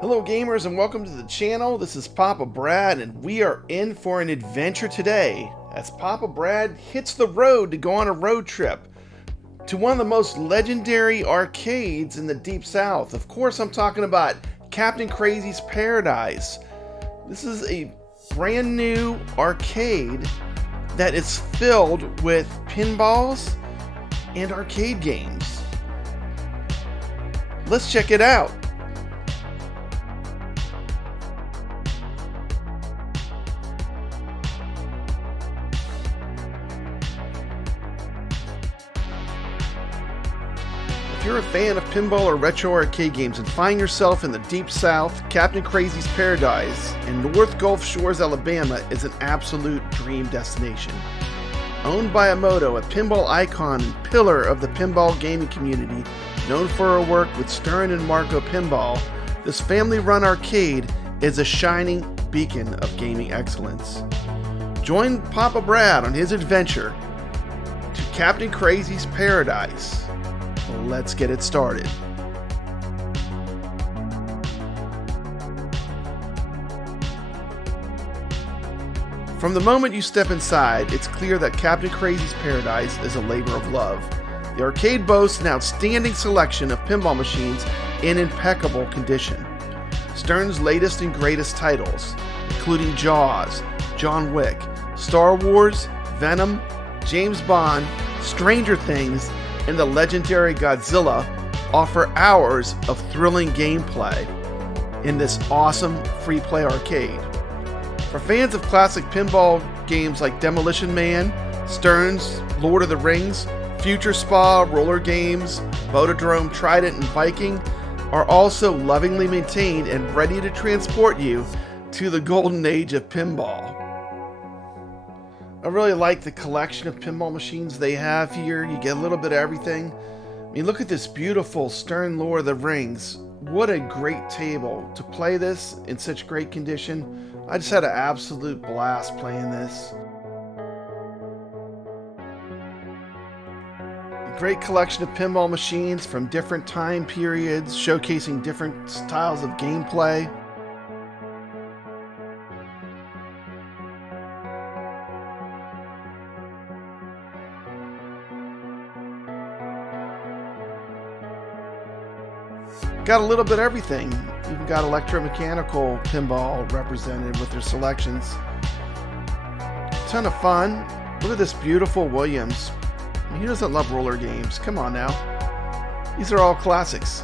Hello gamers and welcome to the channel. This is Papa Brad and we are in for an adventure today as Papa Brad hits the road to go on a road trip to one of the most legendary arcades in the Deep South. Of course, I'm talking about Captain Crazy's Paradise. This is a brand new arcade that is filled with pinballs and arcade games. Let's check it out. If you're a fan of pinball or retro arcade games and find yourself in the Deep South, Captain Crazy's Paradise in North Gulf Shores, Alabama is an absolute dream destination. Owned by Emoto, a pinball icon and pillar of the pinball gaming community, known for her work with Stern and Marco Pinball, this family-run arcade is a shining beacon of gaming excellence. Join Papa Brad on his adventure to Captain Crazy's Paradise. Let's get it started. From the moment you step inside, it's clear that Captain Crazy's Paradise is a labor of love. The arcade boasts an outstanding selection of pinball machines in impeccable condition. Stern's latest and greatest titles, including Jaws, John Wick, Star Wars, Venom, James Bond, Stranger Things, and the legendary Godzilla, offer hours of thrilling gameplay in this awesome free-play arcade. For fans of classic pinball games like Demolition Man, Stern's Lord of the Rings, Future Spa, Roller Games, Botodrome, Trident, and Viking are also lovingly maintained and ready to transport you to the golden age of pinball. I really like the collection of pinball machines they have here. You get a little bit of everything. I mean, look at this beautiful Stern Lord of the Rings. What a great table to play this in such great condition. I just had an absolute blast playing this. A great collection of pinball machines from different time periods, showcasing different styles of gameplay. Got a little bit of everything. Even got electromechanical pinball represented with their selections. Ton of fun. Look at this beautiful Williams. I mean, who doesn't love roller games? Come on now. These are all classics.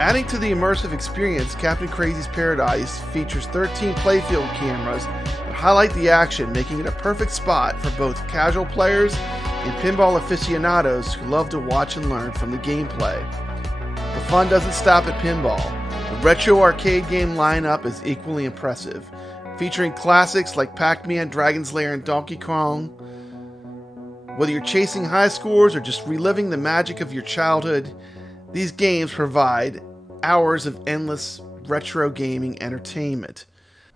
Adding to the immersive experience, Captain Crazy's Paradise features 13 playfield cameras that highlight the action, making it a perfect spot for both casual players and pinball aficionados who love to watch and learn from the gameplay. The fun doesn't stop at pinball. The retro arcade game lineup is equally impressive, featuring classics like Pac-Man, Dragon's Lair, and Donkey Kong. Whether you're chasing high scores or just reliving the magic of your childhood, these games provide hours of endless retro gaming entertainment.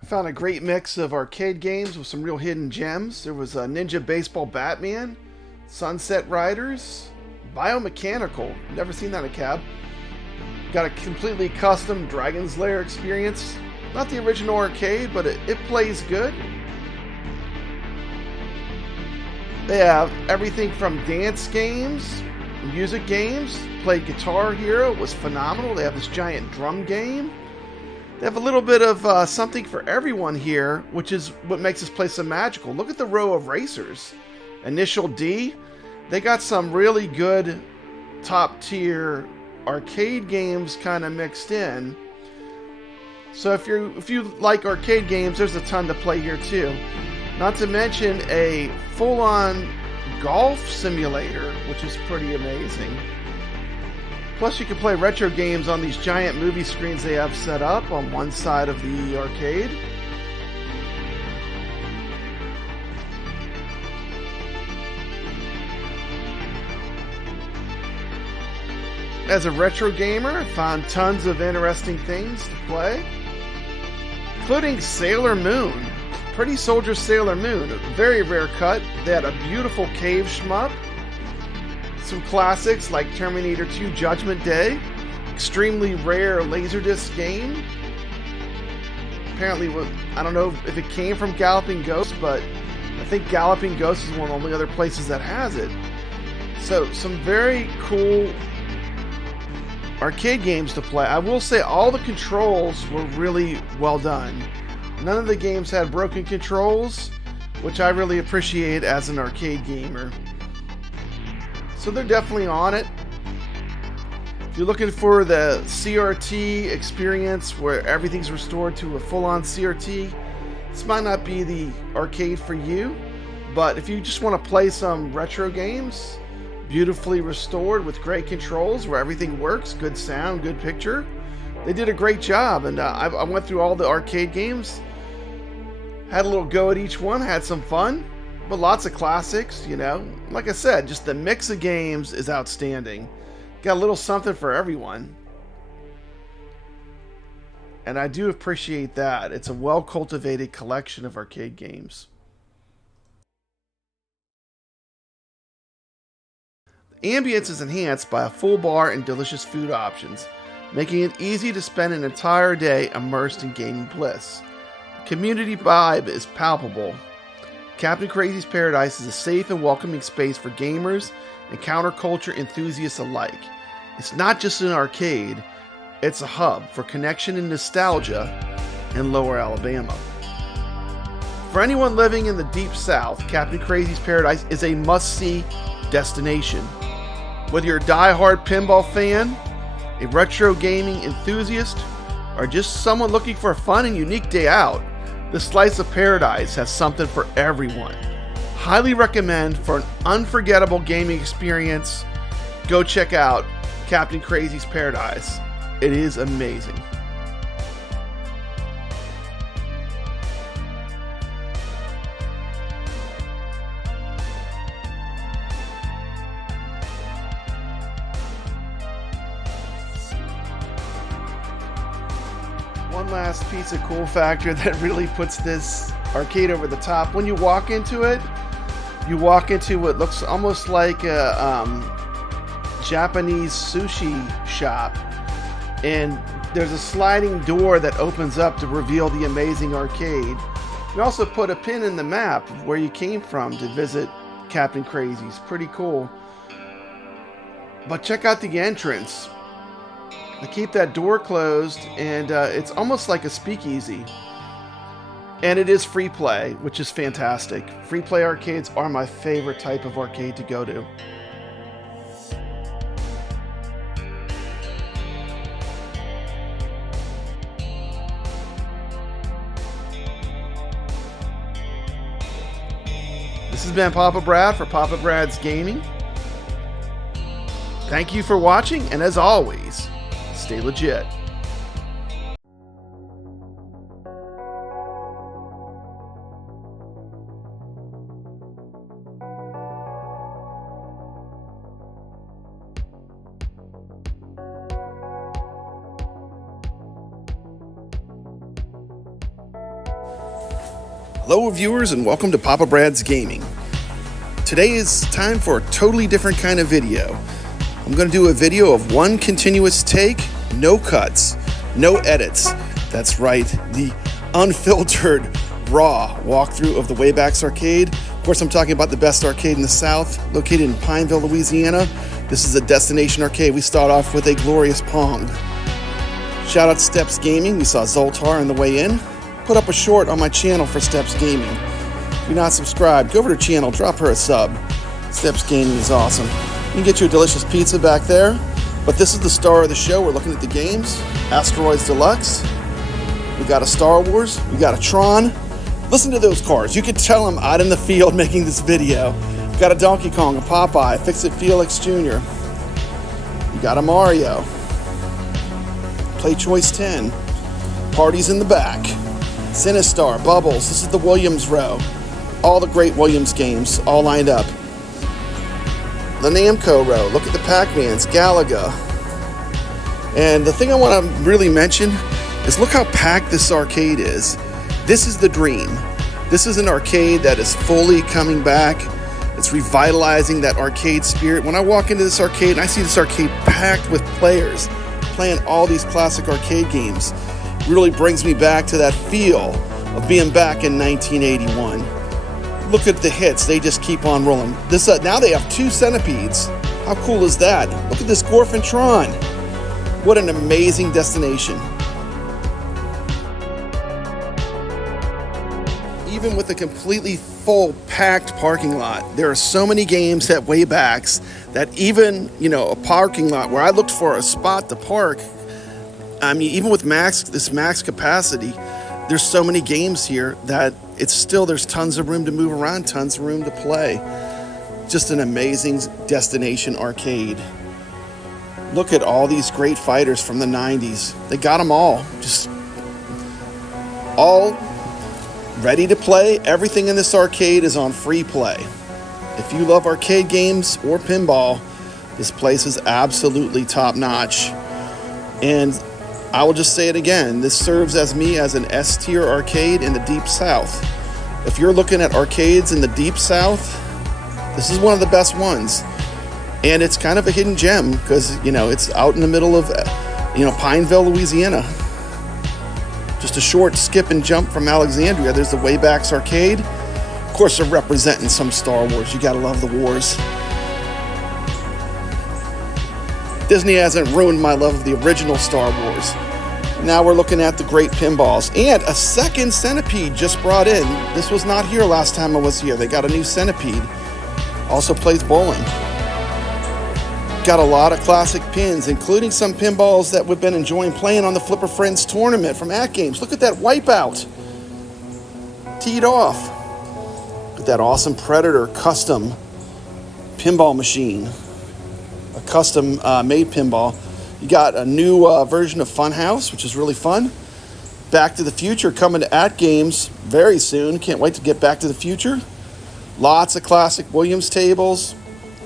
I found a great mix of arcade games with some real hidden gems. There was a Ninja Baseball Batman, Sunset Riders, Biomechanical, never seen that in a cab. Got a completely custom Dragon's Lair experience. Not the original arcade, but it plays good. They have everything from dance games, music games. Played Guitar Hero, was phenomenal. They have this giant drum game. They have a little bit of something for everyone here, which is what makes this place so magical. Look at the row of racers. Initial D. They got some really good top tier arcade games kind of mixed in. So if you like arcade games, there's a ton to play here too. Not to mention a full-on golf simulator, which is pretty amazing. Plus you can play retro games on these giant movie screens they have set up on one side of the arcade. As a retro gamer, I found tons of interesting things to play, including Sailor Moon. Pretty Soldier Sailor Moon, a very rare cut. They had a beautiful cave shmup. Some classics like Terminator 2 Judgment Day. Extremely rare Laserdisc game. Apparently, I don't know if it came from Galloping Ghost, but I think Galloping Ghost is one of the only other places that has it. So, some very cool arcade games to play. I will say all the controls were really well done. None of the games had broken controls, which I really appreciate as an arcade gamer. So they're definitely on it. If you're looking for the CRT experience where everything's restored to a full-on CRT, this might not be the arcade for you. But if you just want to play some retro games, beautifully restored with great controls where everything works, good sound, good picture, they did a great job. And I went through all the arcade games. Had a little go at each one, had some fun, but lots of classics, you know. Like I said, just the mix of games is outstanding. Got a little something for everyone. And I do appreciate that. It's a well-cultivated collection of arcade games. The ambience is enhanced by a full bar and delicious food options, making it easy to spend an entire day immersed in gaming bliss. Community vibe is palpable. Captain Crazy's Paradise is a safe and welcoming space for gamers and counterculture enthusiasts alike. It's not just an arcade, it's a hub for connection and nostalgia in Lower Alabama. For anyone living in the Deep South, Captain Crazy's Paradise is a must-see destination. Whether you're a die-hard pinball fan, a retro gaming enthusiast, or just someone looking for a fun and unique day out, this slice of paradise has something for everyone. Highly recommend for an unforgettable gaming experience. Go check out Captain Crazy's Paradise. It is amazing. One last piece of cool factor that really puts this arcade over the top. When you walk into it, you walk into what looks almost like a Japanese sushi shop. And there's a sliding door that opens up to reveal the amazing arcade. You also put a pin in the map of where you came from to visit Captain Crazy's. Pretty cool. But check out the entrance. I keep that door closed, and it's almost like a speakeasy. And it is free play, which is fantastic. Free play arcades are my favorite type of arcade to go to. This has been Papa Brad for Papa Brad's Gaming. Thank you for watching, and as always, stay legit. Hello viewers, and welcome to Papa Brad's Gaming. Today is time for a totally different kind of video. I'm going to do a video of one continuous take, no cuts, no edits. That's right, the unfiltered, raw walkthrough of the Waybacks Arcade. Of course, I'm talking about the best arcade in the South, located in Pineville, Louisiana. This is a destination arcade. We start off with a glorious Pong. Shout out to Steps Gaming. We saw Zoltar on the way in. Put up a short on my channel for Steps Gaming. If you're not subscribed, go over to her channel, drop her a sub. Steps Gaming is awesome. You can get you a delicious pizza back there. But this is the star of the show. We're looking at the games. Asteroids Deluxe. We got a Star Wars. We got a Tron. Listen to those cars. You can tell I'm out in the field making this video. We got a Donkey Kong, a Popeye, Fix-It Felix Jr. We got a Mario. Play Choice 10. Parties in the back. Sinistar, Bubbles. This is the Williams row. All the great Williams games all lined up. The Namco row. Look at the Pac-Mans, Galaga. And the thing I want to really mention is look how packed this arcade is. This is the dream. This is an arcade that is fully coming back. It's revitalizing that arcade spirit. When I walk into this arcade and I see this arcade packed with players playing all these classic arcade games, it really brings me back to that feel of being back in 1981. Look at the hits, they just keep on rolling. This now they have 2 centipedes. How cool is that? Look at this Gorfintron. What an amazing destination. Even with a completely full, packed parking lot, there are so many games at Waybacks that even, a parking lot where I looked for a spot to park, I mean, even with this max capacity, there's so many games here that there's tons of room to move around, tons of room to play. Just an amazing destination arcade. Look at all these great fighters from the 90s. They got them all. Just all ready to play. Everything in this arcade is on free play. If you love arcade games or pinball, this place is absolutely top notch. And I will just say it again, this serves as an S-tier arcade in the Deep South. If you're looking at arcades in the Deep South, this is one of the best ones. And it's kind of a hidden gem because, it's out in the middle of, Pineville, Louisiana. Just a short skip and jump from Alexandria. There's the Waybacks Arcade. Of course, they're representing some Star Wars. You gotta love the wars. Disney hasn't ruined my love of the original Star Wars. Now we're looking at the great pinballs. And a second centipede just brought in. This was not here last time I was here. They got a new centipede. Also plays bowling. Got a lot of classic pins, including some pinballs that we've been enjoying playing on the Flipper Friends tournament from AtGames. Look at that Wipeout. Teed off. Look at that awesome Predator custom pinball machine. A custom made pinball. You got a new version of Funhouse, which is really fun. Back to the Future coming to AtGames very soon. Can't wait to get Back to the Future. Lots of classic Williams tables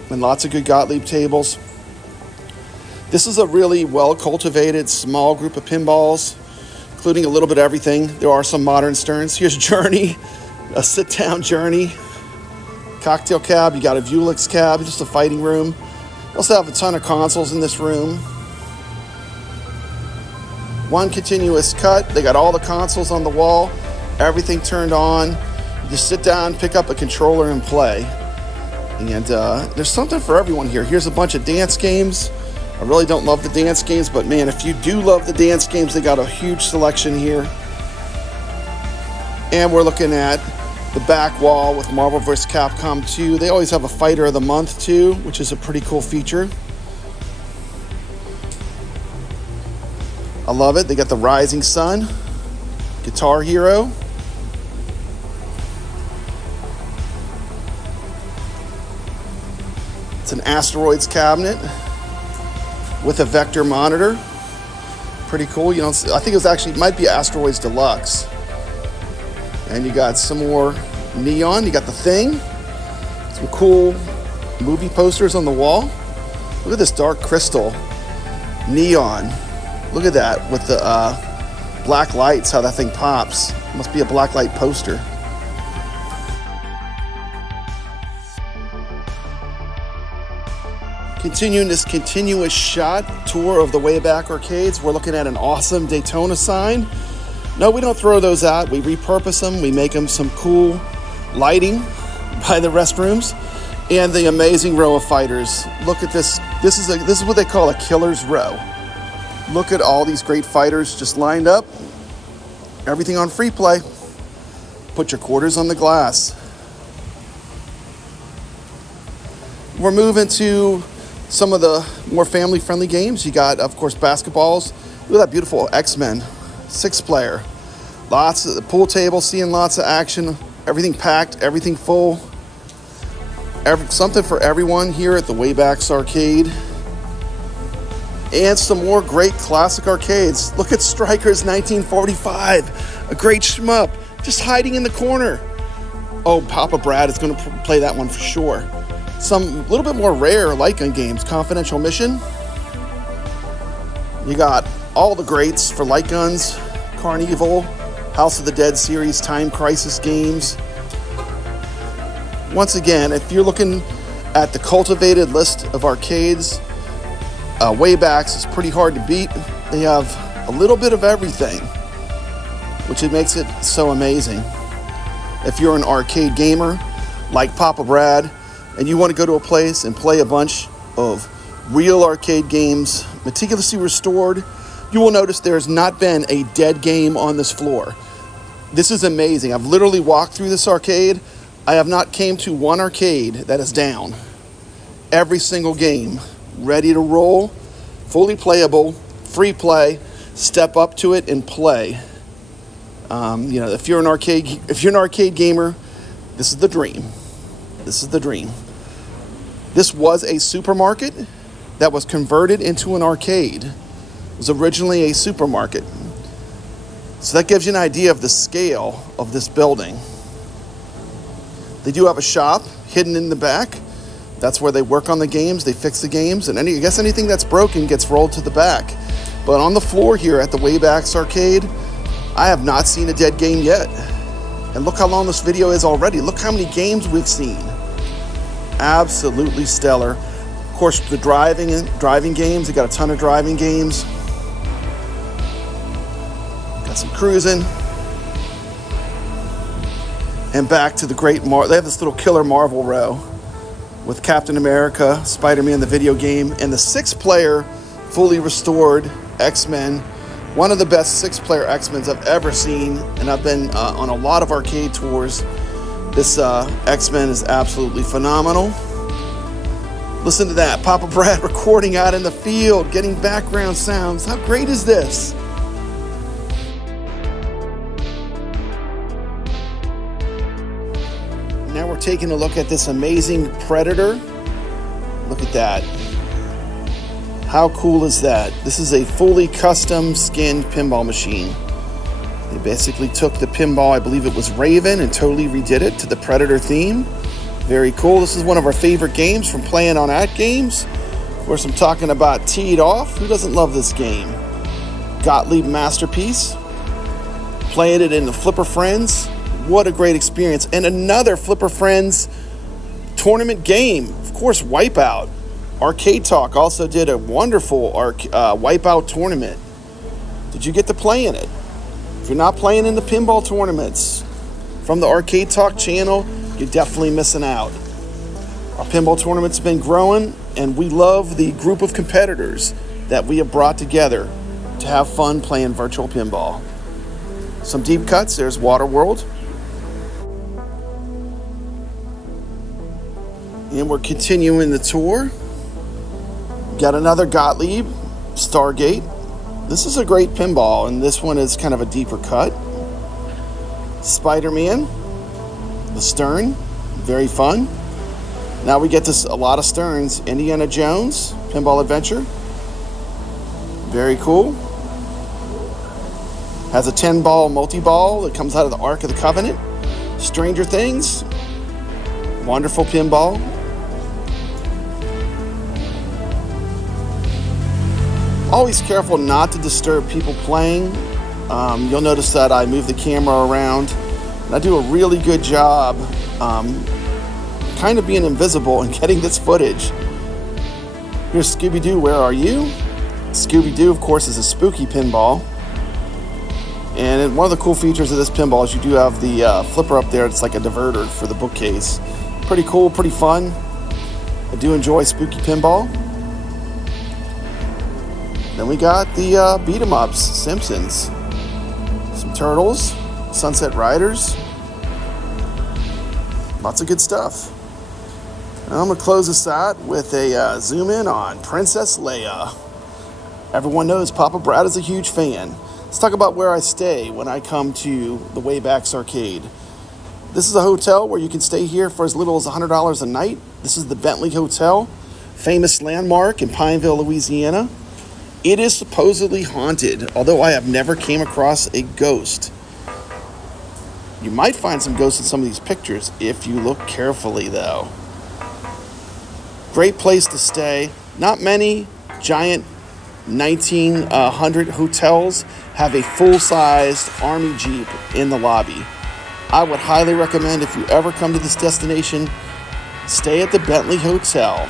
and lots of good Gottlieb tables. This is a really well-cultivated small group of pinballs, including a little bit of everything. There are some modern Sterns. Here's Journey, a sit-down Journey. Cocktail cab, you got a Vuelix cab, just a fighting room. You also have a ton of consoles in this room. One continuous cut. They got all the consoles on the wall, everything turned on. You just sit down, pick up a controller, and play. And there's something for everyone here. Here's a bunch of dance games. I really don't love the dance games, but man, if you do love the dance games, they got a huge selection here. And we're looking at the back wall with Marvel vs. Capcom 2. They always have a Fighter of the Month too, which is a pretty cool feature. I love it. They got the Rising Sun, Guitar Hero. It's an Asteroids cabinet with a vector monitor. Pretty cool. I think it might be Asteroids Deluxe. And you got some more neon. You got the Thing. Some cool movie posters on the wall. Look at this Dark Crystal neon. Look at that with the black lights, how that thing pops. Must be a black light poster. Continuing this continuous shot tour of the Wayback Arcades, we're looking at an awesome Daytona sign. No, we don't throw those out. We repurpose them. We make them some cool lighting by the restrooms. And the amazing row of fighters. Look at this. This is what they call a killer's row. Look at all these great fighters just lined up. Everything on free play. Put your quarters on the glass. We're moving to some of the more family-friendly games. You got, of course, basketballs. Look at that beautiful X-Men 6-player. Lots of the pool table, seeing lots of action. Everything packed, everything full. Something for everyone here at the Waybacks Arcade. And some more great classic arcades. Look at Strikers 1945. A great shmup, just hiding in the corner. Oh, Papa Brad is going to play that one for sure. Some little bit more rare light gun games. Confidential Mission. You got all the greats for light guns. Carnival, House of the Dead series, Time Crisis games. Once again, if you're looking at the cultivated list of arcades, Waybacks is pretty hard to beat. They have a little bit of everything, which it makes it so amazing. If you're an arcade gamer like Papa Brad and you want to go to a place and play a bunch of real arcade games, meticulously restored, you will notice there's not been a dead game on this floor. This is amazing. I've literally walked through this arcade. I have not came to one arcade that is down. Every single game ready to roll, fully playable, free play. Step up to it and play. If you're an arcade gamer, this is the dream. This is the dream. This was a supermarket that was converted into an arcade. It was originally a supermarket. So that gives you an idea of the scale of this building. They do have a shop hidden in the back. That's where they work on the games, they fix the games, and I guess anything that's broken gets rolled to the back. But on the floor here at the Waybacks Arcade, I have not seen a dead game yet. And look how long this video is already. Look how many games we've seen. Absolutely stellar. Of course, the driving games, they got a ton of driving games. Got some cruising. And back to the great they have this little killer Marvel row with Captain America, Spider-Man, the video game, and the 6-player fully restored X-Men. One of the best 6-player X-Men's I've ever seen, and I've been on a lot of arcade tours. This X-Men is absolutely phenomenal. Listen to that, Papa Brad recording out in the field, getting background sounds. How great is this? Now we're taking a look at this amazing Predator. Look at that. How cool is that? This is a fully custom skinned pinball machine. They basically took the pinball, I believe it was Raven, and totally redid it to the Predator theme. Very cool. This is one of our favorite games from playing on AtGames. Of course, I'm talking about Teed Off. Who doesn't love this game? Gottlieb masterpiece. Playing it in the Flipper Friends. What a great experience. And another Flipper Friends tournament game. Of course, Wipeout. Arcade Talk also did a wonderful Wipeout tournament. Did you get to play in it? If you're not playing in the pinball tournaments from the Arcade Talk channel, you're definitely missing out. Our pinball tournament's been growing, and we love the group of competitors that we have brought together to have fun playing virtual pinball. Some deep cuts. There's Waterworld. And we're continuing the tour. Got another Gottlieb, Stargate. This is a great pinball, and this one is kind of a deeper cut. Spider-Man, the Stern, very fun. Now we get to a lot of Sterns. Indiana Jones, Pinball Adventure, very cool. Has a 10-ball multi-ball that comes out of the Ark of the Covenant. Stranger Things, wonderful pinball. Always careful not to disturb people playing. You'll notice that I move the camera around, and I do a really good job kind of being invisible and getting this footage. Here's Scooby-Doo, Where Are You? Scooby-Doo, of course, is a spooky pinball. And one of the cool features of this pinball is you do have the flipper up there. It's like a diverter for the bookcase. Pretty cool, pretty fun. I do enjoy spooky pinball. Then we got the beat 'em ups, Simpsons, some Turtles, Sunset Riders, lots of good stuff. Now I'm gonna close this out with a zoom in on Princess Leia. Everyone knows Papa Brad is a huge fan. Let's talk about where I stay when I come to the Waybacks Arcade. This is a hotel where you can stay here for as little as $100 a night. This is the Bentley Hotel, famous landmark in Pineville, Louisiana. It is supposedly haunted, although I have never came across a ghost. You might find some ghosts in some of these pictures if you look carefully, though. Great place to stay. Not many giant 1900 hotels have a full-sized Army Jeep in the lobby. I would highly recommend, if you ever come to this destination, stay at the Bentley Hotel.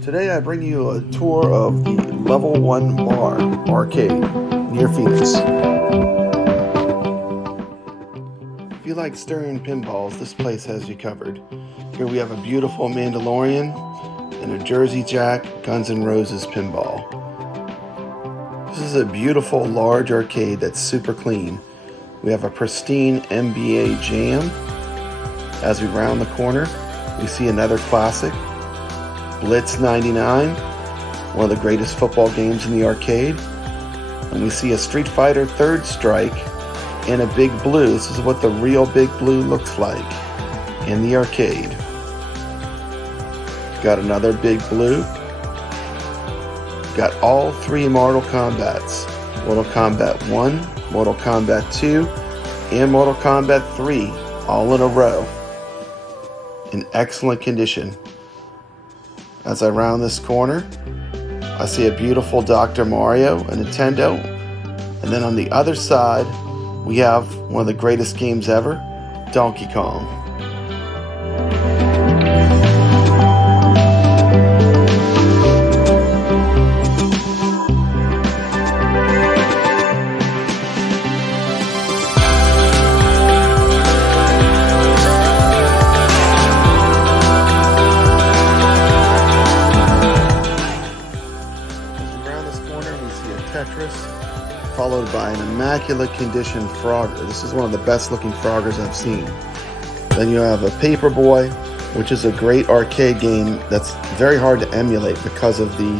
Today I bring you a tour of the Level 1 Bar Arcade near Phoenix. If you like stirring pinballs, this place has you covered. Here we have a beautiful Mandalorian and a Jersey Jack Guns N' Roses pinball. This is a beautiful large arcade that's super clean. We have a pristine NBA Jam. As we round the corner, we see another classic, Blitz 99, one of the greatest football games in the arcade. And we see a Street Fighter Third Strike and a Big Blue. This is what the real Big Blue looks like in the arcade. Got another Big Blue. Got all three Mortal Kombats. Mortal Kombat 1, Mortal Kombat 2, and Mortal Kombat 3, all in a row. In excellent condition. As I round this corner, I see a beautiful Dr. Mario, a Nintendo, and then on the other side, we have one of the greatest games ever, Donkey Kong. Tetris, followed by an immaculate condition Frogger. This is one of the best looking Froggers I've seen. Then you have a Paperboy, which is a great arcade game that's very hard to emulate because of the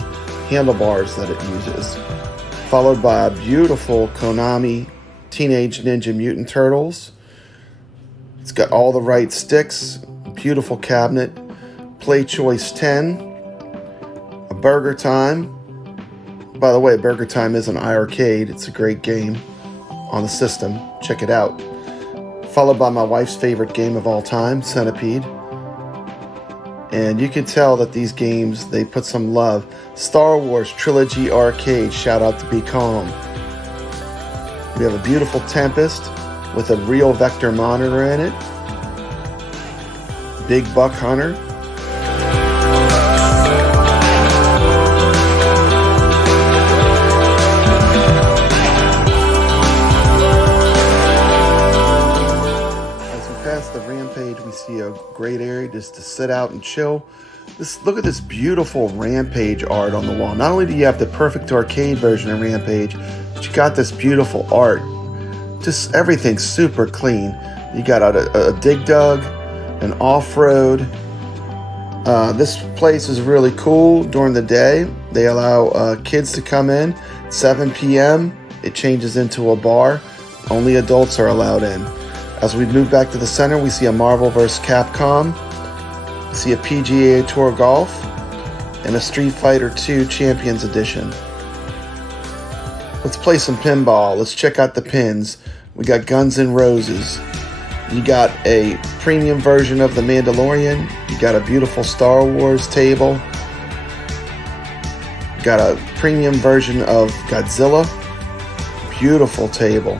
handlebars that it uses. Followed by a beautiful Konami Teenage Ninja Mutant Turtles. It's got all the right sticks, beautiful cabinet, Play Choice 10, a Burger Time. By the way, Burger Time is an iArcade. It's a great game on the system. Check it out. Followed by my wife's favorite game of all time, Centipede. And you can tell that these games, they put some love. Star Wars Trilogy Arcade. Shout out to Be Calm. We have a beautiful Tempest with a real vector monitor in it. Big Buck Hunter. The Rampage, we see a great area just to sit out and chill. Look at this beautiful Rampage art on the wall. Not only do you have the perfect arcade version of Rampage, but you got this beautiful art. Just everything's super clean. You got a dig dug, an off-road. This place is really cool during the day. They allow kids to come in. 7 p.m. it changes into a bar. Only adults are allowed in. As we move back to the center, we see a Marvel vs. Capcom. We see a PGA Tour Golf and a Street Fighter II Champions Edition. Let's play some pinball. Let's check out the pins. We got Guns N' Roses. You got a premium version of The Mandalorian. You got a beautiful Star Wars table. You got a premium version of Godzilla. Beautiful table.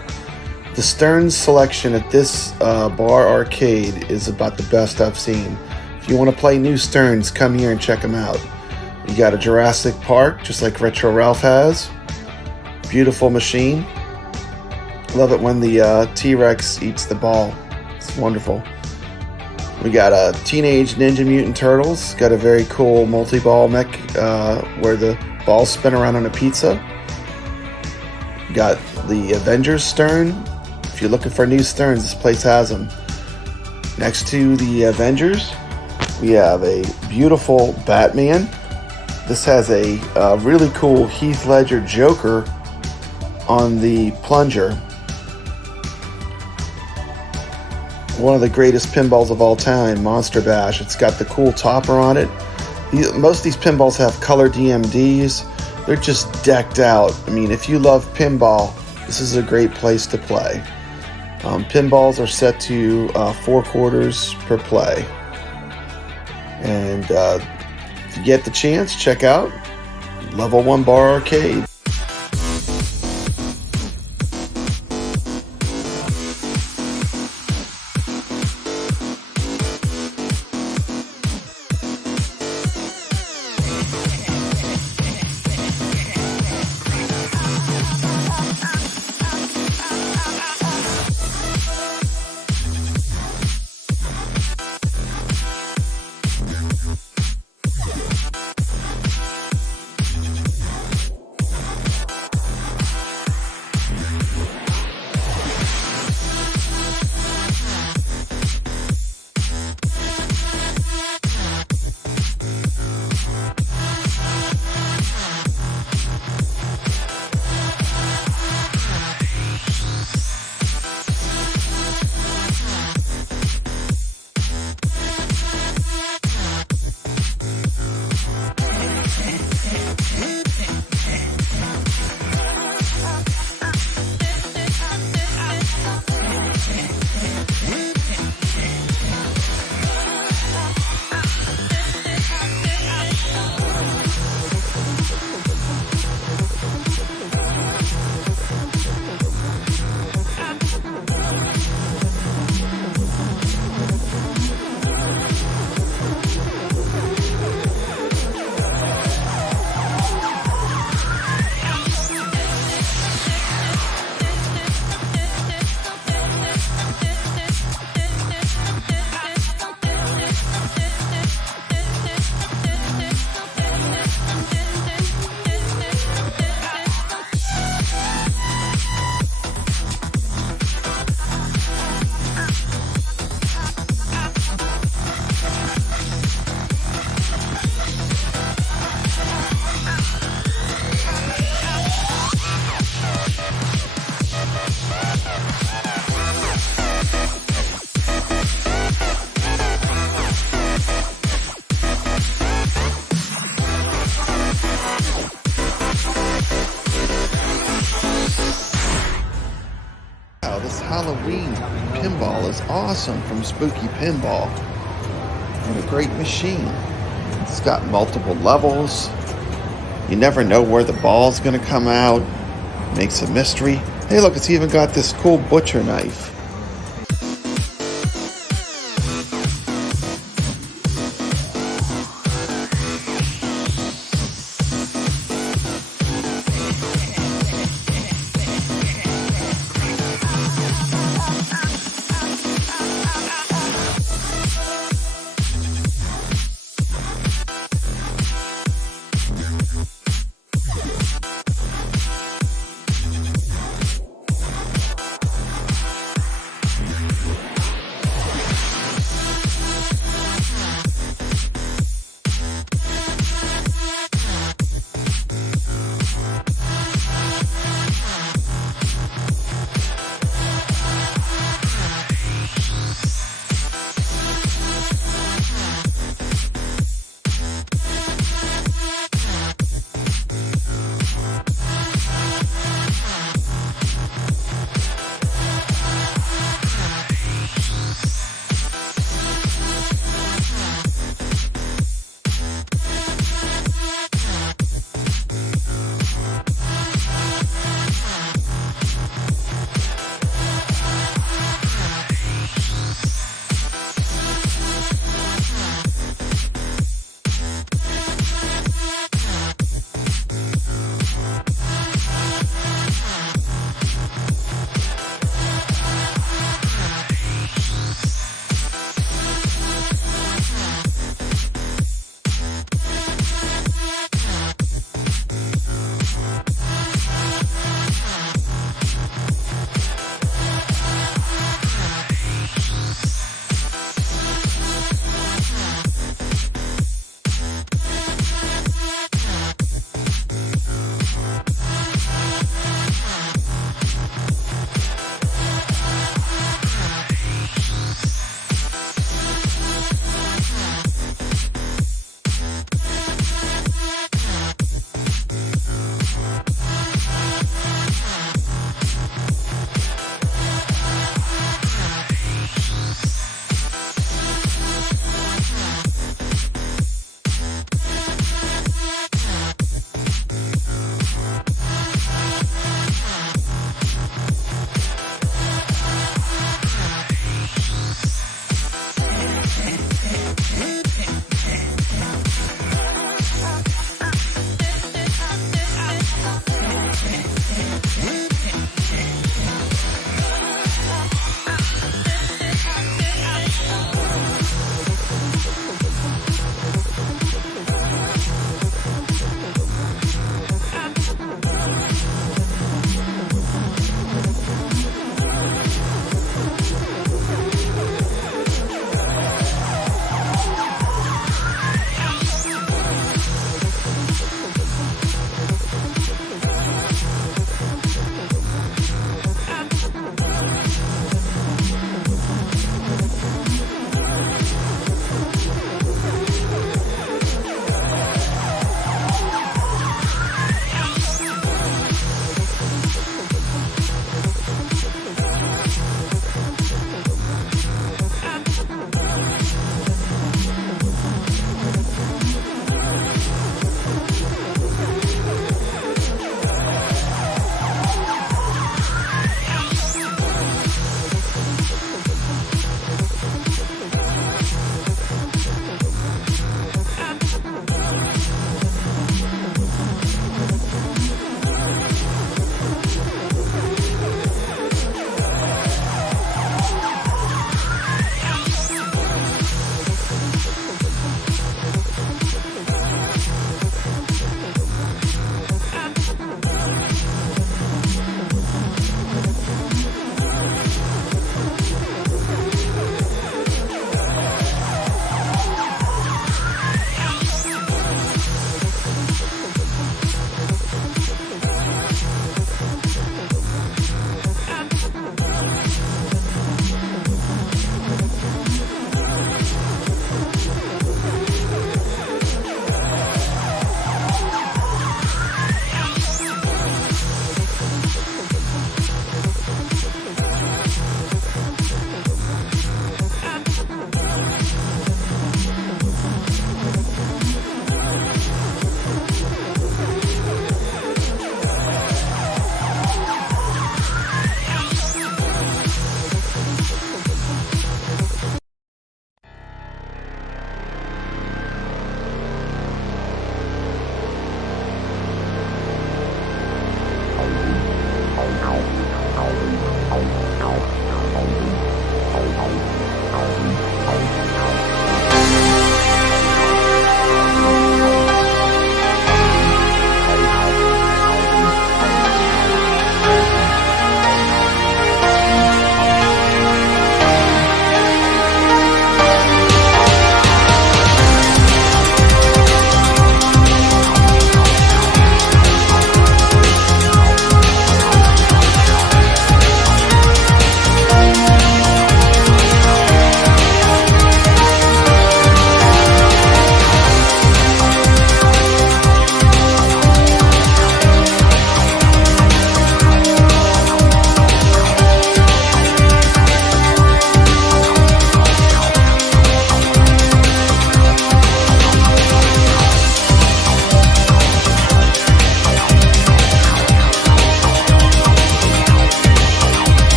The Stearns selection at this bar arcade is about the best I've seen. If you want to play new Stearns, come here and check them out. You got a Jurassic Park, just like Retro Ralph has. Beautiful machine. Love it when the T-Rex eats the ball. It's wonderful. We got a Teenage Ninja Mutant Turtles. Got a very cool multi-ball mech where the balls spin around on a pizza. Got the Avengers Stern. If you're looking for new Stearns, this place has them. Next to the Avengers, we have a beautiful Batman. This has a really cool Heath Ledger Joker on the plunger. One of the greatest pinballs of all time, Monster Bash. It's got the cool topper on it. Most of these pinballs have color DMDs. They're just decked out. I mean, if you love pinball, this is a great place to play. Pinballs are set to 4 quarters per play. And if you get the chance, check out Level 1 Bar Arcade. This Halloween pinball is awesome from Spooky Pinball. What a great machine. It's got multiple levels. You never know where the ball's going to come out. Makes a mystery. Hey, look, it's even got this cool butcher knife.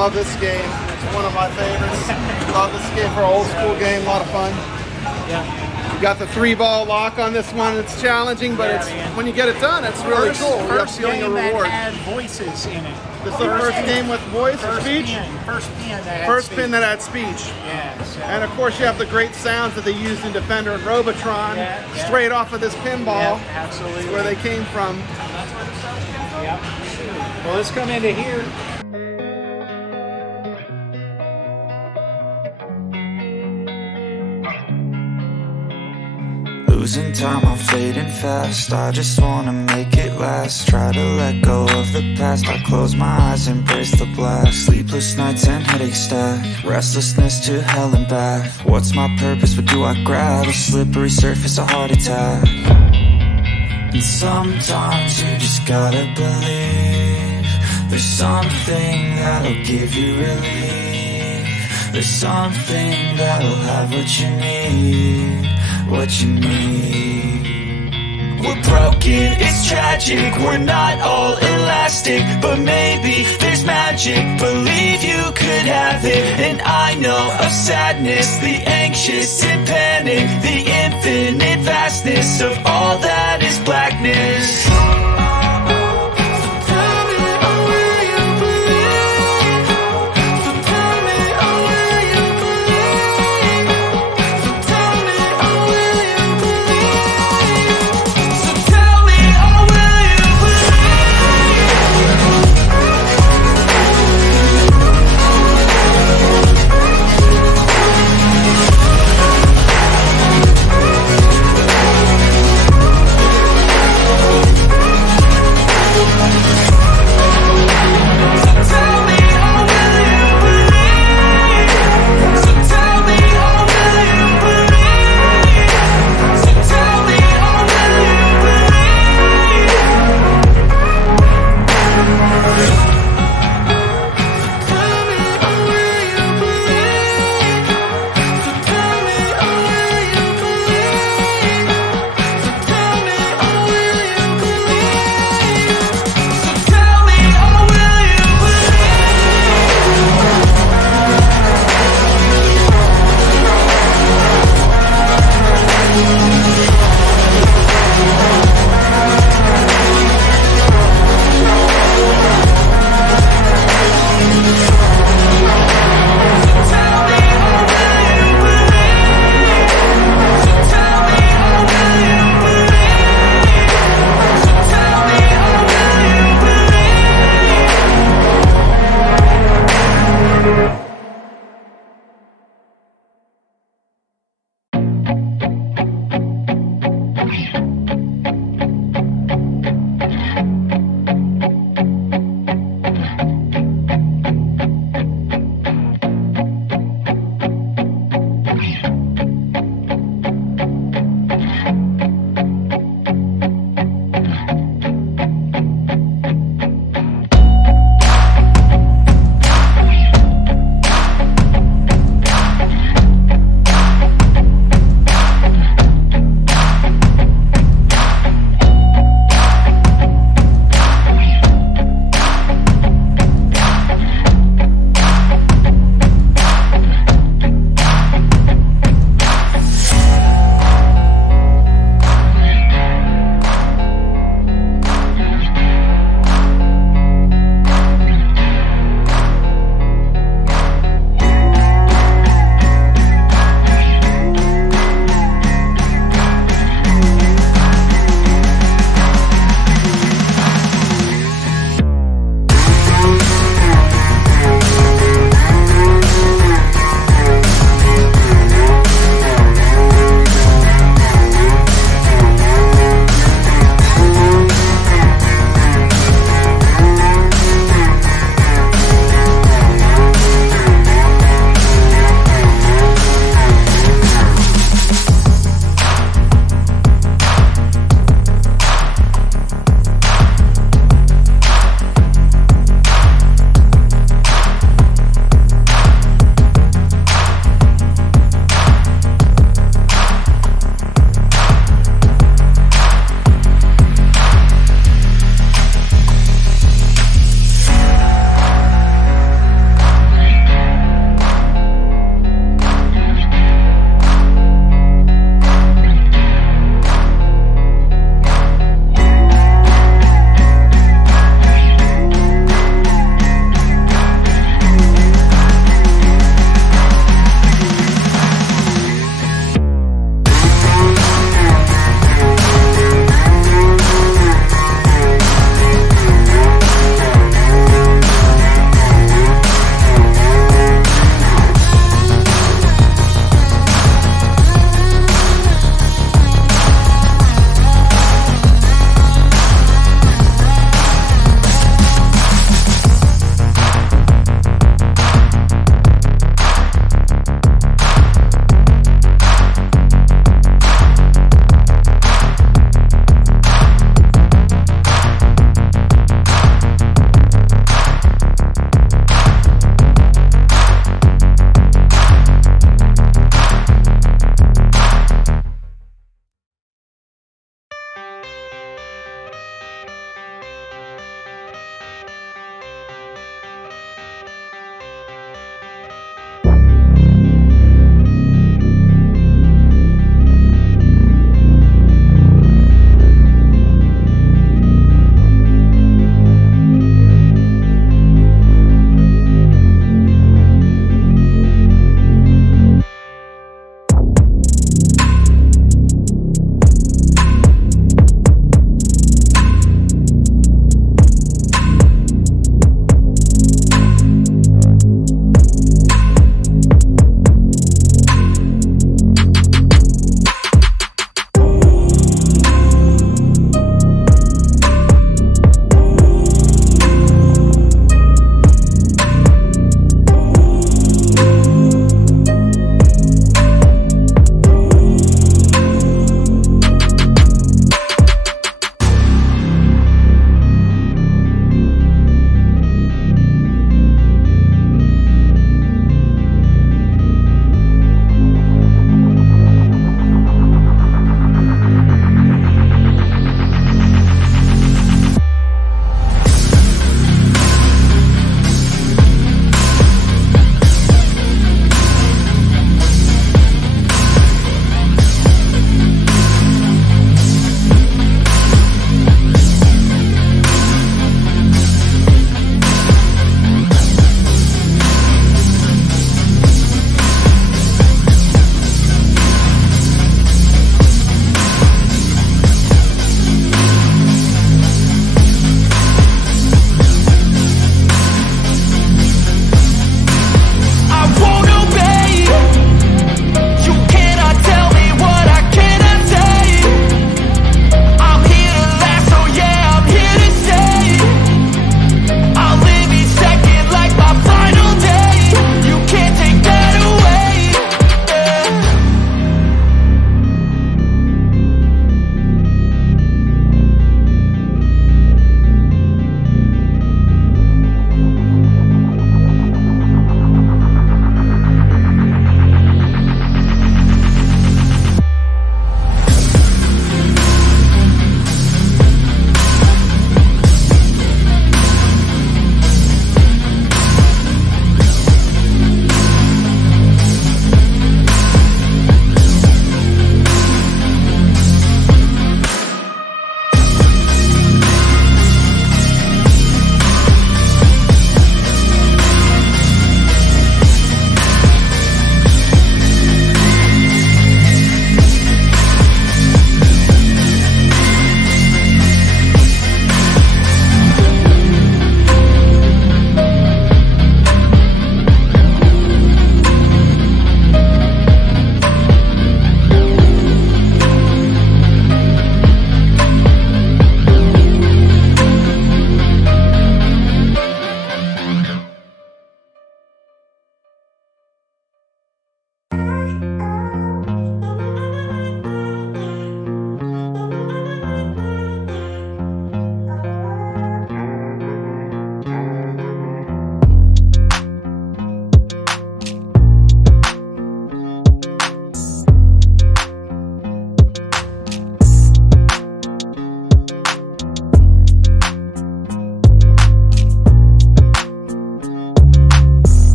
Love this game. It's one of my favorites. Love this game for an old school game. A lot of fun. Yeah. You got the 3-ball lock on this one. It's challenging, but it's when you get it done, it's really cool. You have feeling of reward. That had voices in it. This is the first game with voice or speech? First pin that had speech. Yeah. So. And of course you have the great sounds that they used in Defender and Robotron, straight off of this pinball. Yeah, absolutely. Where they came from. Yep. Well, let's come into here. Losing time, I'm fading fast. I just wanna make it last. Try to let go of the past. I close my eyes, embrace the blast. Sleepless nights and headache stack. Restlessness to hell and back. What's my purpose? What do I grab? A slippery surface, a heart attack. And sometimes you just gotta believe there's something that'll give you relief. There's something that'll have what you need. What you need. We're broken, it's tragic. We're not all elastic, but maybe there's magic. Believe you could have it. And I know of sadness, the anxious and panic, the infinite vastness of all that is blackness.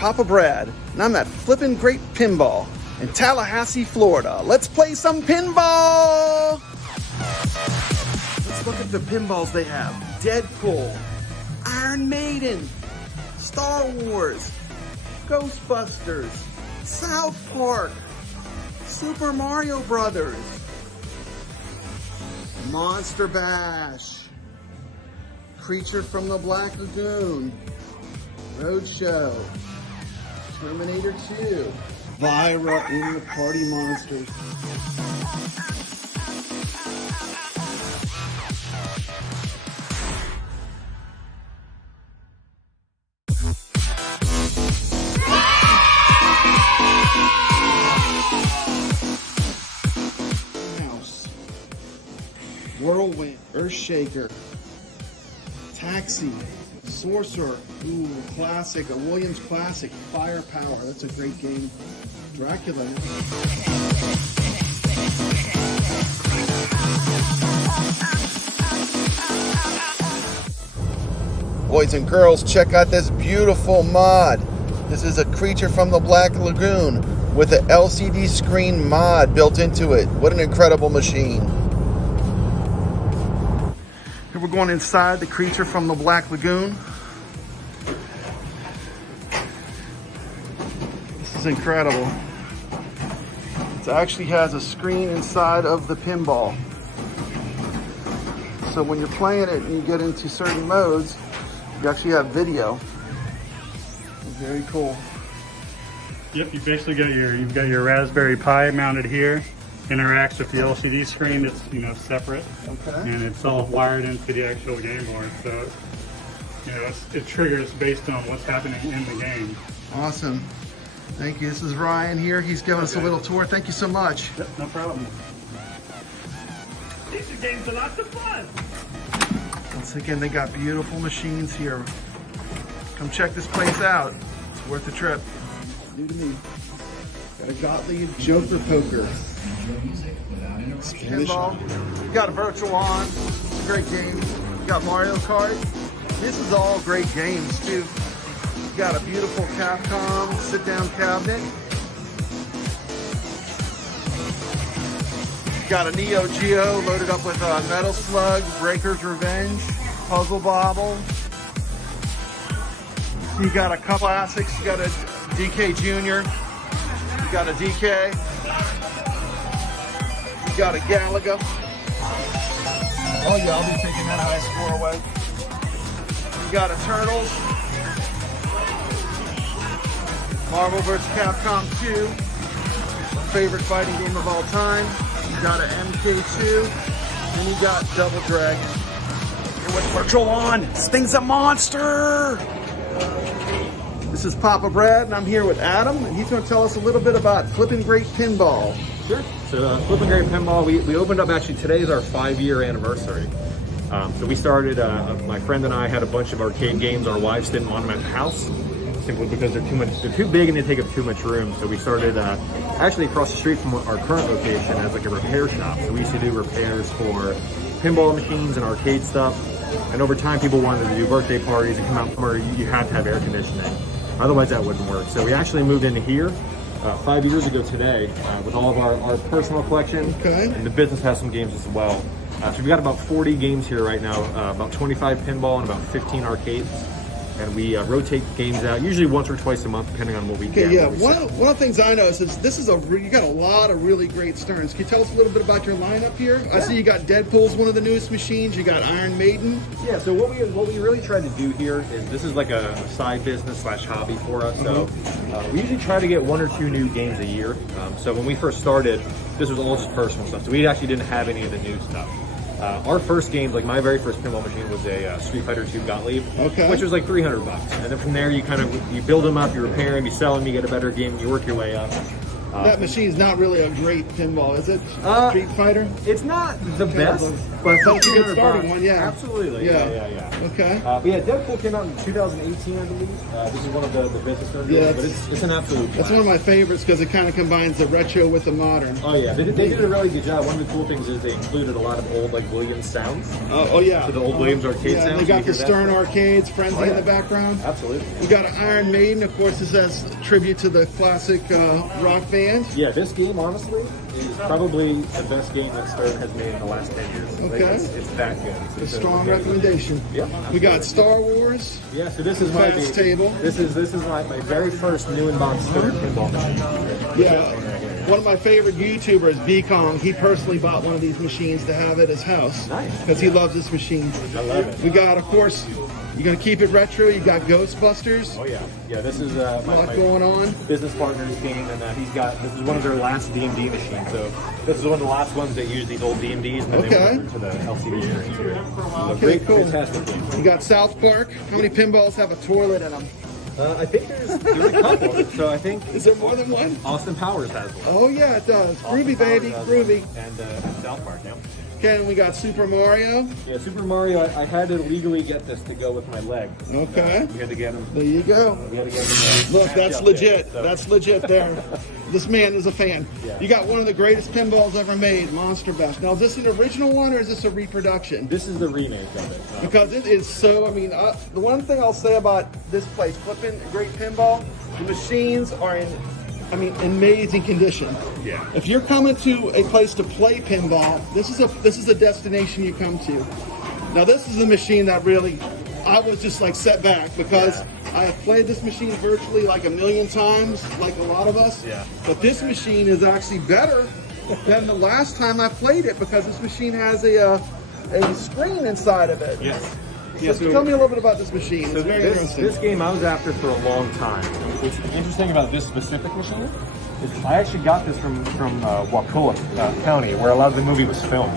Papa Brad, and I'm at Flippin' Great Pinball in Tallahassee, Florida. Let's play some pinball! Let's look at the pinballs they have. Deadpool, Iron Maiden, Star Wars, Ghostbusters, South Park, Super Mario Brothers, Monster Bash, Creature from the Black Lagoon, Roadshow, Terminator 2, Vyra in the Party Monsters. House, Whirlwind, Earthshaker, Taxi, Sorcerer, ooh, classic, a Williams classic, Firepower, that's a great game. Dracula. Boys and girls, check out this beautiful mod. This is a Creature from the Black Lagoon with an LCD screen mod built into it. What an incredible machine. Here we're going inside the Creature from the Black Lagoon. This is incredible. It actually has a screen inside of the pinball. So when you're playing it and you get into certain modes, you actually have video. Very cool. Yep, you basically got you've got your Raspberry Pi mounted here. Interacts with the LCD screen that's separate. Okay. And it's all wired into the actual game board. So it triggers based on what's happening in the game. Awesome. Thank you. This is Ryan here. He's giving us a little tour. Thank you so much. Yep, no problem. These games are lots of fun. Once again, they got beautiful machines here. Come check this place out. It's worth the trip. New to me. Got a Gottlieb Joker Poker. Pinball. You got a Virtual On. It's a great game. You got Mario Kart. This is all great games too. You got a beautiful Capcom sit-down cabinet. You got a Neo Geo loaded up with Metal Slug, Breaker's Revenge, Puzzle Bobble. You got a couple classics. You got a DK Jr. You got a DK. You got a Galaga. Oh yeah, I'll be taking that high score away. You got a Turtles. Marvel vs. Capcom 2. My favorite fighting game of all time. You got an MK2. And you got Double Dragon. And with Virtual On, this thing's a monster! This is Papa Brad, and I'm here with Adam, and he's going to tell us a little bit about Flippin' Great Pinball. Sure. So Flippin' Great Pinball, we opened up actually, today is our 5-year anniversary. So we started, my friend and I had a bunch of arcade games. Our wives didn't want them at the house, simply because they're too big and they take up too much room. So we started actually across the street from our current location as like a repair shop. So we used to do repairs for pinball machines and arcade stuff. And over time, people wanted to do birthday parties and come out where you had to have air conditioning. Otherwise, that wouldn't work. So we actually moved into here 5 years ago today with all of our personal collection. Okay. And the business has some games as well. So we've got about 40 games here right now, about 25 pinball and about 15 arcades. And we rotate games out, usually once or twice a month, depending on what we get. Okay, yeah. One of the things I noticed is this is you got a lot of really great Sterns. Can you tell us a little bit about your lineup here? Yeah. I see you got Deadpool's one of the newest machines. You got Iron Maiden. Yeah. So what we really tried to do here is this is like a side business / hobby for us. So we usually try to get 1 or 2 new games a year. So when we first started, this was all just personal stuff. So we actually didn't have any of the new stuff. Our first game, like my very first pinball machine, was a Street Fighter 2 Gottlieb, which was like $300. And then from there, you build them up, you repair them, you sell them, you get a better game, and you work your way up. That machine's not really a great pinball, is it? Street Fighter? It's not the best, but That's a good starting one, yeah. Absolutely. Yeah. Okay. But yeah, Deadpool came out in 2018, I believe. This is one of the business terms, Yeah, but it's an absolute blast. That's one of my favorites because it kind of combines the retro with the modern. Oh yeah, they did a really good job. One of the cool things is they included a lot of old like Williams sounds. Oh yeah. So the old Williams arcade yeah, sounds. They got you the hear Stern that. Arcades, Frenzy in the background. Absolutely. We got an Iron Maiden, of course. This has tribute to the classic rock band. Yeah, this game honestly is probably the best game that Stern has made in the last 10 years. Like, Okay. it's that good. A It's strong recommendation. Yeah. We got Star Wars. Yeah, so this is my Fast baby. table. This is my very first new in-box Stern pinball machine. Yeah. One of my favorite YouTubers, Bkong, he personally bought one of these machines to have at his house. Nice. Because he loves this machine. I love it. We got, of course, you're going to keep it retro. You got Ghostbusters. Oh yeah, yeah. This is A lot my going on. business partner's game, and this is one of their last DMD machines. So this is one of the last ones that use these old DMDs, and then they went over to the LCD screens here. So Okay, great, cool. fantastic game. You got South Park. How many pinballs have a toilet in them? I think there's a couple. So I think Is there more than one? Austin Powers has one. Oh yeah, it does. Groovy, Austin Powers baby, has groovy. one. And South Park, yeah. Okay, and we got Super Mario. Yeah, Super Mario. I had to legally get this to go with my leg. Okay. We had to get him. There you go. We had to get him. Look, that's up legit. there, so. That's legit there. This man is a fan. Yeah. You got one of the greatest pinballs ever made, Monster Bash. Now, is this an original one or is this a reproduction? This is the remake of it. Because it is so, I mean, the one thing I'll say about this place, Flippin' Great Pinball, the machines are in amazing condition. Yeah. If you're coming to a place to play pinball, this is a destination you come to. Now, this is the machine that really, I was just like set back because I have played this machine virtually like 1,000,000 times, like a lot of us. Yeah. But this machine is actually better than the last time I played it because this machine has a screen inside of it. Yes. So tell me a little bit about this machine. So It's very this interesting. game I was after for a long time. What's interesting about this specific machine is I actually got this from Wakulla County, where a lot of the movie was filmed.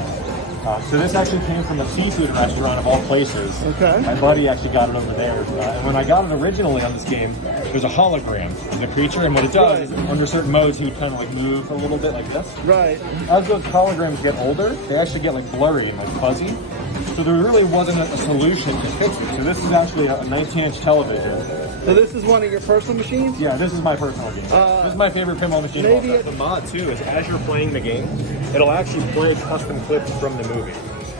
So this actually came from a seafood restaurant of all places. Okay. My buddy actually got it over there. And when I got it originally on this game, there's a hologram of the creature, and what it does is under certain modes, he would kind of like move a little bit like this. Right. As those holograms get older, they actually get like blurry and like fuzzy. So there really wasn't a solution to fix it. So this is actually a 19-inch television. So this is one of your personal machines? Yeah, this is my personal game. This is my favorite pinball machine. maybe The mod too is as you're playing the game, it'll actually play custom clips from the movie.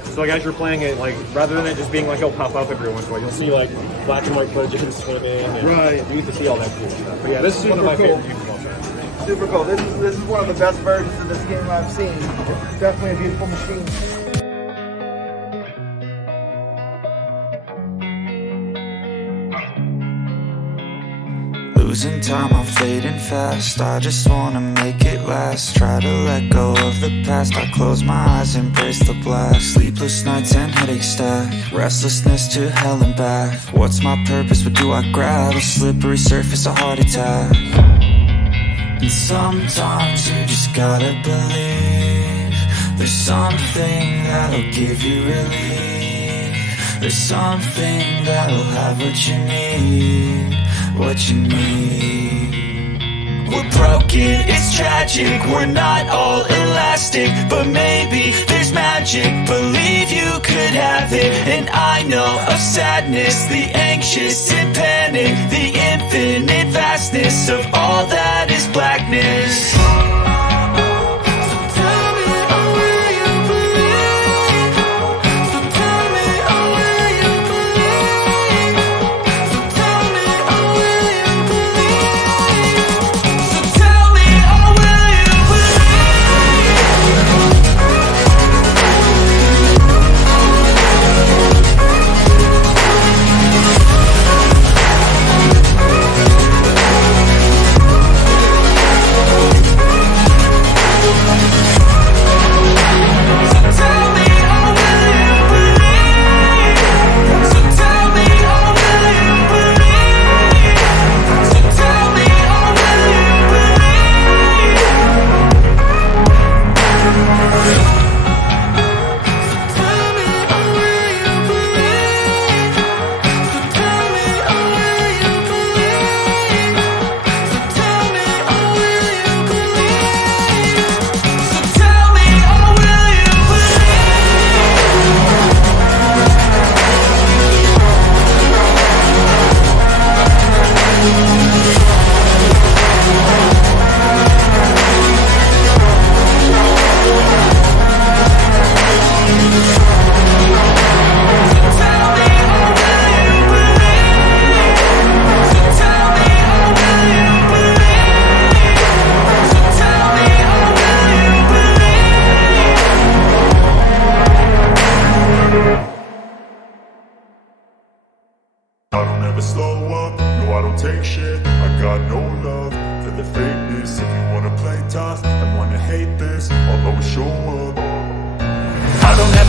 So like as you're playing it, like rather than it just being like it'll pop up every once in a while, you'll see like black and white footage of him swimming. And Right. You get to see all that cool stuff. But yeah, this is one of Super my cool. favorite pinball games. Super cool. This is one of the best versions of this game I've seen. It's definitely a beautiful machine. Losing time, I'm fading fast. I just wanna make it last. Try to let go of the past. I close my eyes, embrace the blast. Sleepless nights and headaches stack. Restlessness to hell and back. What's my purpose? What do I grab? A slippery surface, a heart attack. And sometimes you just gotta believe there's something that'll give you relief. There's something that'll have what you need. What you need. We're broken, it's tragic. We're not all elastic, but maybe there's magic. Believe you could have it. And I know of sadness, the anxious and panic, the infinite vastness of all that is blackness.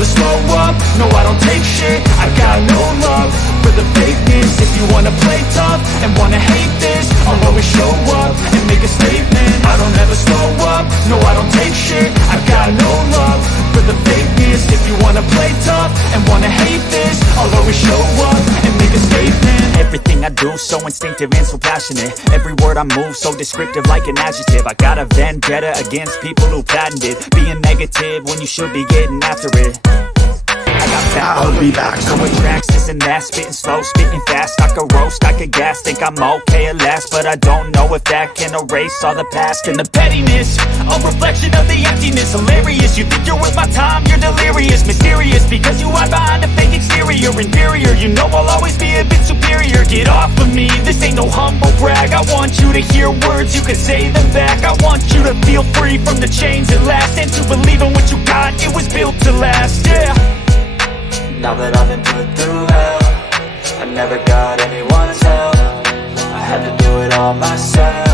never slow up, no I don't take shit. I got no love for the fakeness. If you wanna play tough and wanna hate this, I'll always show up and make a statement. I don't ever slow up, no I don't take shit. I got no love for the fakeness. If you wanna play tough and wanna hate this, I'll always show up and make a statement. Everything I do so instinctive and so passionate. Every word I move so descriptive like an adjective. I got a vendetta against people who patented being negative when you should be getting after it. I got I'll be back. So with tracks, this and that, spitting slow, spitting fast. I could roast, I could gas, think I'm okay at last, but I don't know if that can erase all the past and the pettiness. A reflection of the emptiness, hilarious. You think you're worth my time, you're delirious, mysterious, because you hide behind a fake exterior. Inferior, you know I'll always be a bit superior. Get off of me, this ain't no humble brag. I want you to hear words, you can say them back. I want you to feel free from the chains at last, and to believe in what you got, it was built to last, yeah. Now that I've been put through hell, I never got anyone's help. I had to do it all myself.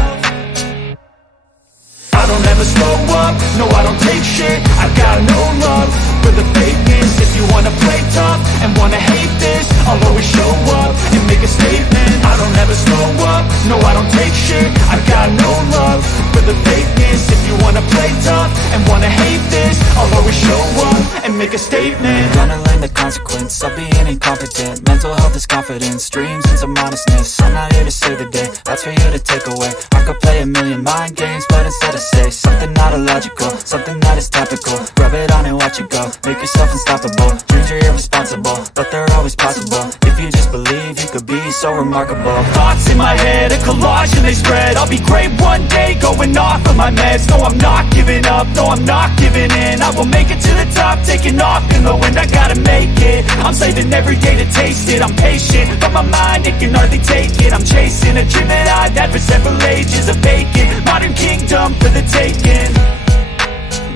I don't ever slow up, no I don't take shit. I got no love for the fakeness. If you wanna play tough and wanna hate this, I'll always show up and make a statement. I don't ever slow up, no I don't take shit. I got no love for the fakeness. If you wanna play tough and wanna hate this, I'll always show up and make a statement. Gonna learn the consequence of being incompetent. Mental health is confidence, dreams and some honestness. I'm not here to save the day, that's for you to take away. I could play a million mind games, but instead I say something not illogical, something that is topical. Rub it on and watch it go, make yourself unstoppable. Dreams are irresponsible, but they're always possible. If you just believe, you could be so remarkable. Thoughts in my head, a collage and they spread. I'll be great one day, going off of my meds. No, I'm not giving up, no, I'm not giving in. I will make it to the top, taking off in the wind. I gotta make it, I'm saving every day to taste it. I'm patient, but my mind, it can hardly take it. I'm chasing a dream that I've had for several ages. A vacant, modern kingdom for the taking.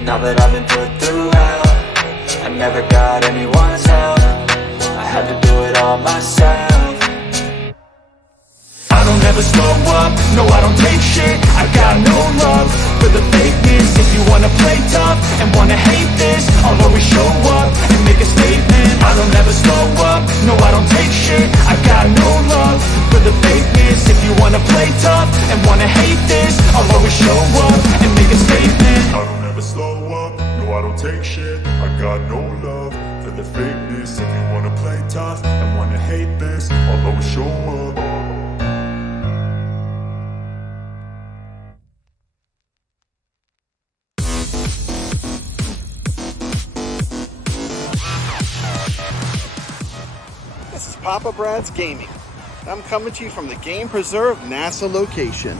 Now that I've been put through hell, I never got anyone's help. I had to do it all myself. I don't ever slow up, no I don't take shit. I got no love for the fakeness. If you wanna play tough and wanna hate this, I'll always show up and make a statement. I don't ever slow up, no I don't take shit. I got no love for the fakeness. If you wanna play tough and wanna hate this, I'll always show up and make a statement. I don't ever slow up, no I don't take shit. I got no love for the fakeness. If you wanna play tough and wanna hate this, I'll always show up. This is Papa Brad's Gaming. I'm coming to you from the Game Preserve NASA location.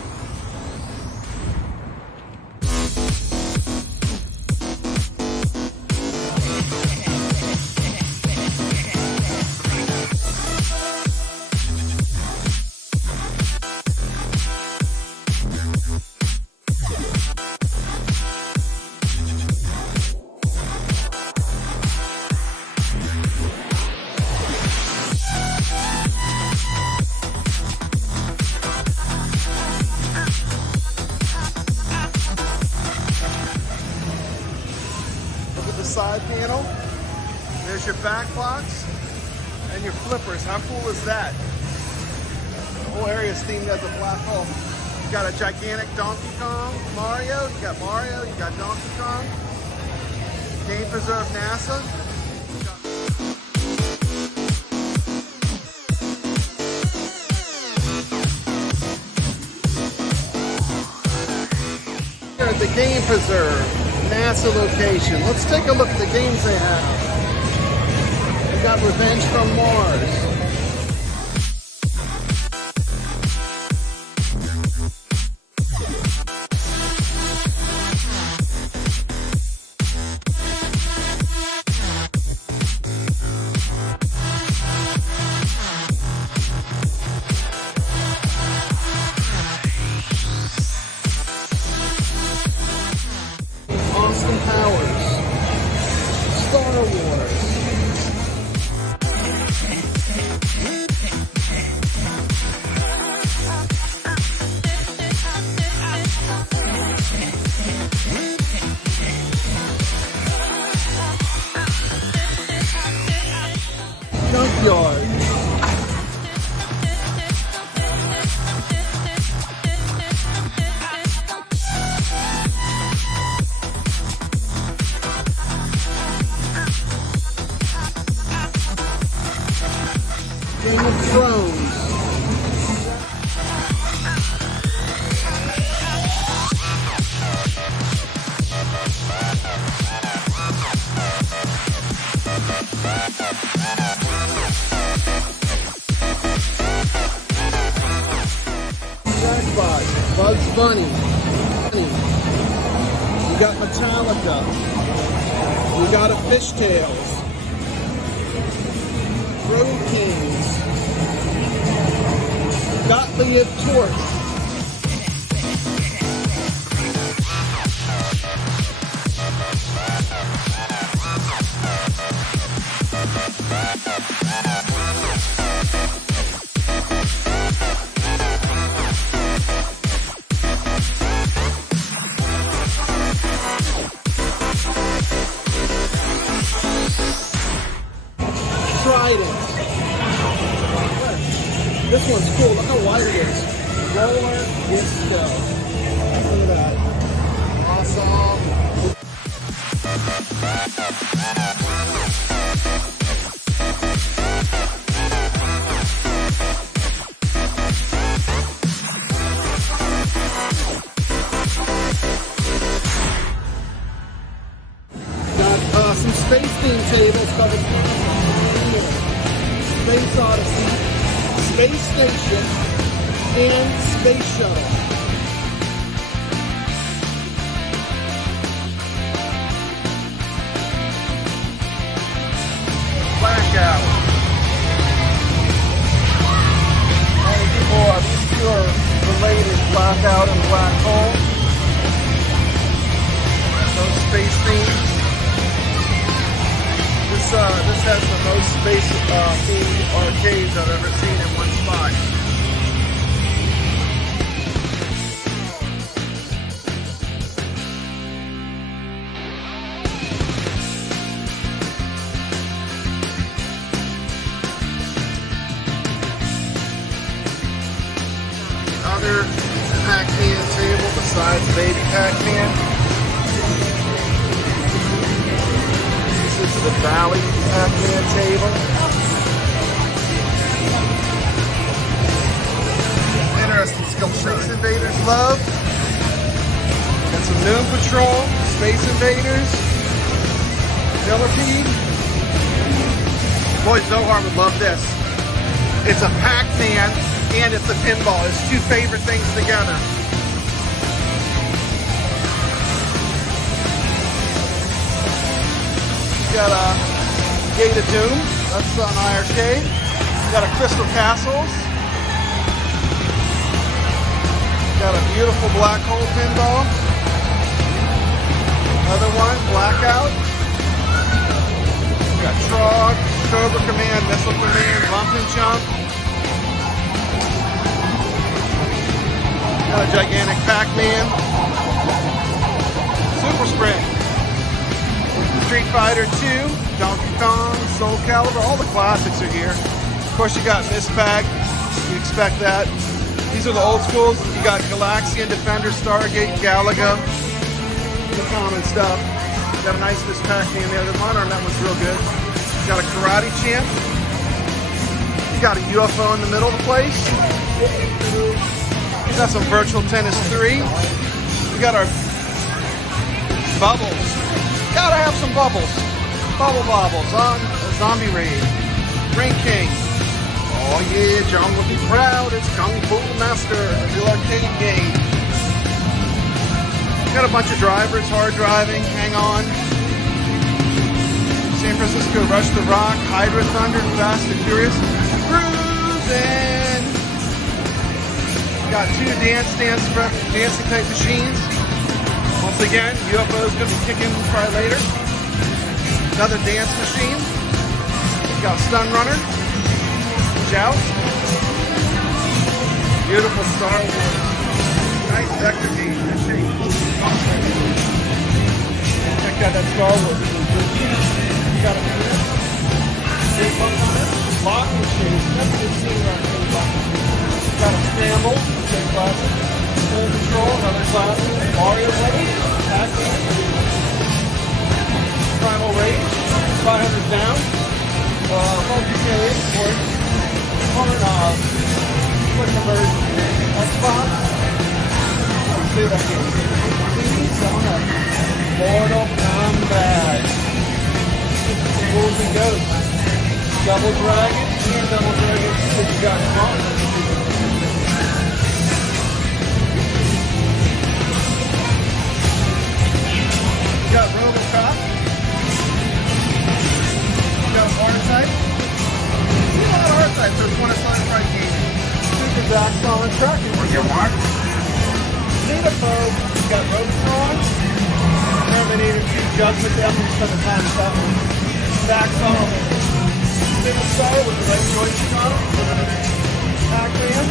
Side panel. There's your back blocks and your flippers. How cool is that? The whole area is themed as a black hole. You got a gigantic Donkey Kong, Mario. You got Mario. You got Donkey Kong. Game Preserve NASA. Here at the Game Preserve NASA location. Let's take a look at the games they have. We got Revenge from Mars. Austin Powers, Star Wars, Funny. We got Metallica. We got a Fishtails. Road Kings. Gottlieb Torch. Trident. This one's cool. Look how wide it is. Roller disco. Look at that. Awesome. Got some space theme tables covered here. Space Odyssey, Space Station, and Space Shuttle. Blackout. Many people, these two are related, Blackout and Black Hole. Those space themes. This has the most space themed arcades I've ever seen in one spot. Other Pac-Man table besides Baby Pac-Man. This is the Valley Pac-Man table. Interesting skill. Space Invaders Love. Got some Noon Patrol, Space Invaders, Millipede. Boy, Zohar would love this. It's a Pac-Man and it's a pinball. It's two favorite things together. Got a Gate of Doom, that's on IRK. Got a Crystal Castles. Got a beautiful Black Hole pinball. Another one, Blackout. Got Trog, Cobra Command, Missile Command, Bump and Jump. Got a gigantic Pac-Man. Super Sprint. Street Fighter 2, Donkey Kong, Soul Calibur, all the classics are here. Of course, you got Miss Pac, you expect that. These are the old schools. You got Galaxian, Defender, Stargate, Galaga, the common stuff. Got a nice Miss Pac-Man there. The monitor on that one's real good. Got a Karate Champ. You got a UFO in the middle of the place. You got some Virtual Tennis 3. We got our Bubbles. Gotta have some bubbles. Bubble Bobbles on Zombie Raid. Ring King. Oh yeah, John will be proud. It's Kung Fu Master, the new arcade game. Got a bunch of drivers, hard driving, hang on. San Francisco Rush the Rock, Hydra Thunder, Fast and Furious. Cruising. Got two dancing type machines. Once again, UFO's gonna be kicking probably later. Another dance machine. Got a Stun Runner. Joust. Beautiful Star Wars. Nice vector game machine. Check out that Star Wars. Got a lock machine. That's a machine right there. Got a Scramble. Same classic. Full Control, another classic. Mario Brothers, Primal Rage, 500 down. Funky Cave, of course. Corner quick conversion. Xbox. Let's see that game. Mortal Kombat. Rules and Ghosts. Double Dragon, and Double Dragon. You got It's got ropes on. Terminator 2 judgment down on the time stuff. Stacks on single side with the right joystick on it. Pac-Man.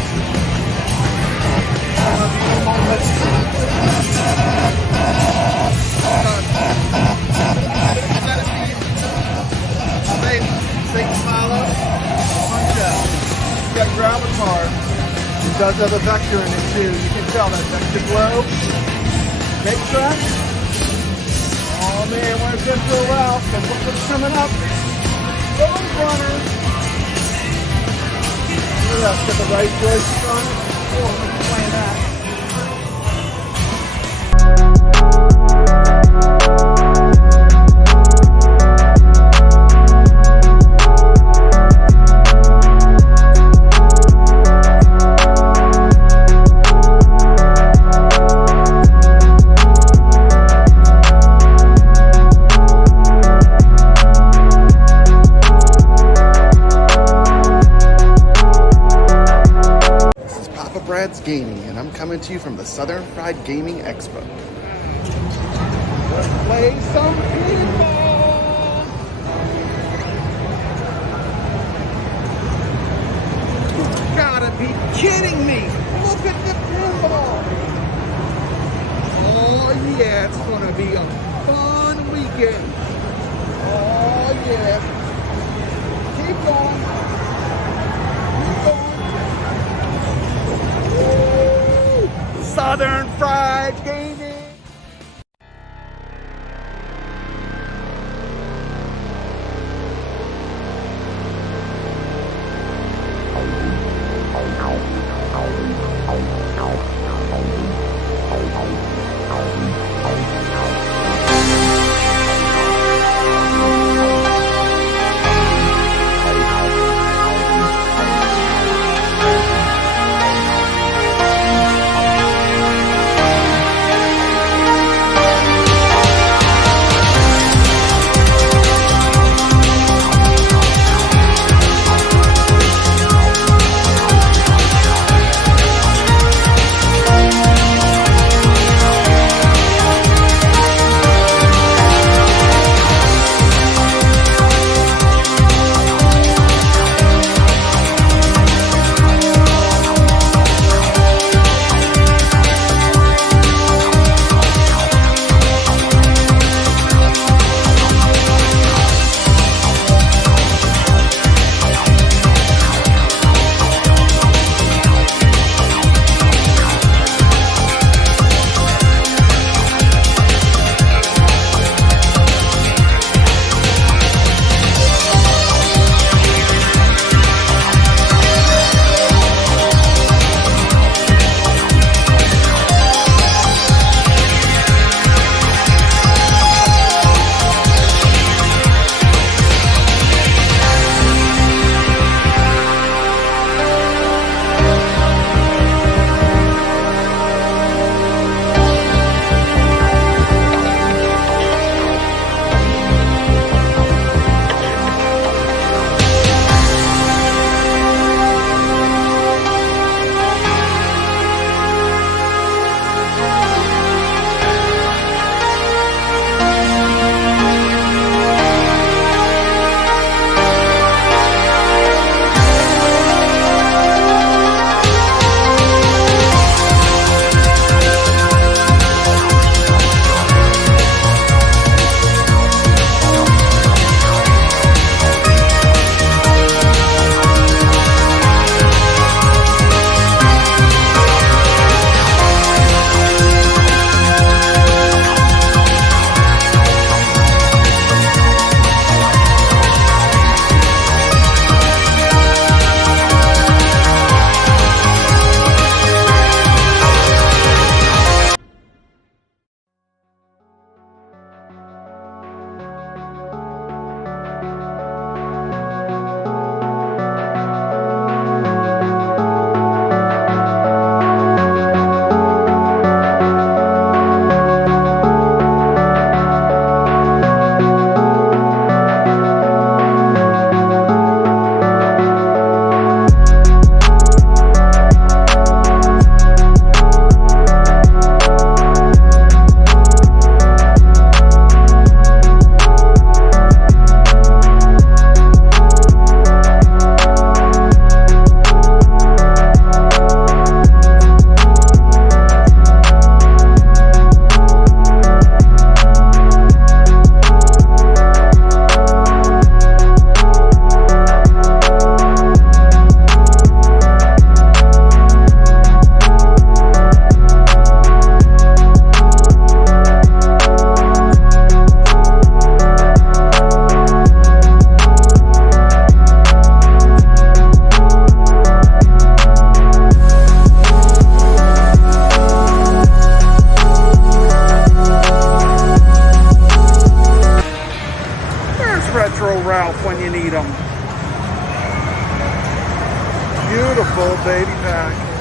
Take a follow. Punch out. You got ground card. It does have a vector in it too. You can tell that vector glow. Make track. Oh man, want to get to a while. So look what's coming up. Road runners. Look at that. Got the right joystick on it. Oh, let's play that. Gaming, and I'm coming to you from the Southern Fried Gaming Expo. Let's play some pinball! You gotta be kidding me! Look at the pinball! Oh yeah, it's gonna be a fun weekend! Oh yeah! Keep going! Southern Fried Gaming. need them. Beautiful baby pack.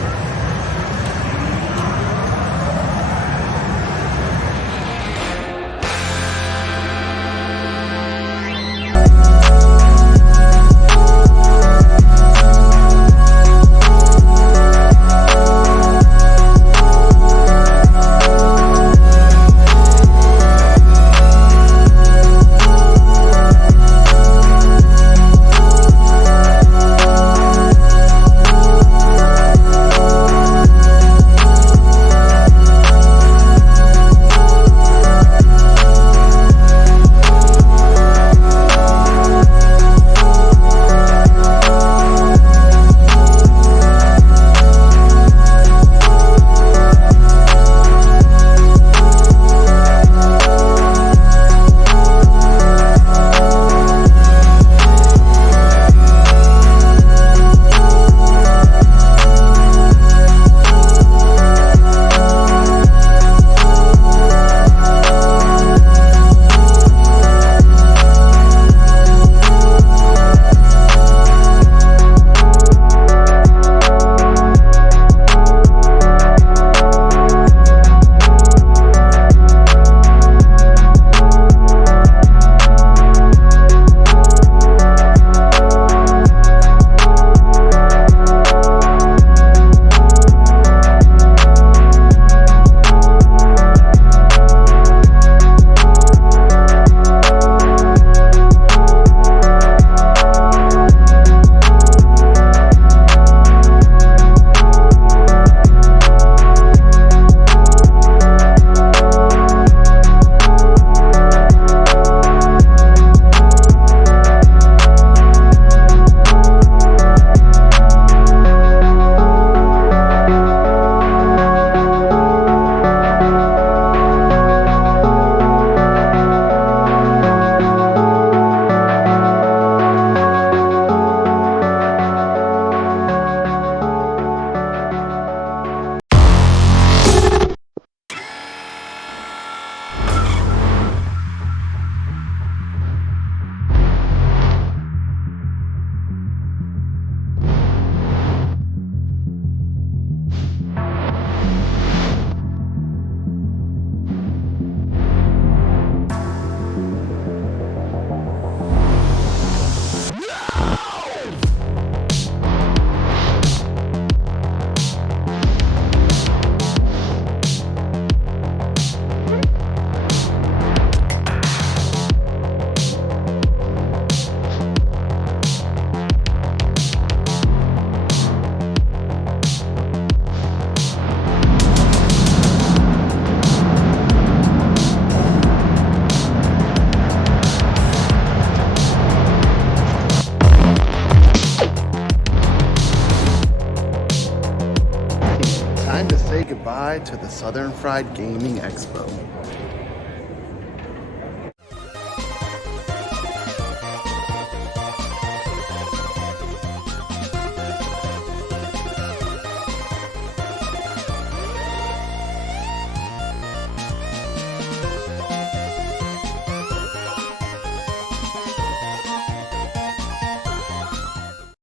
Time to say goodbye to the Southern Fried Gaming Expo.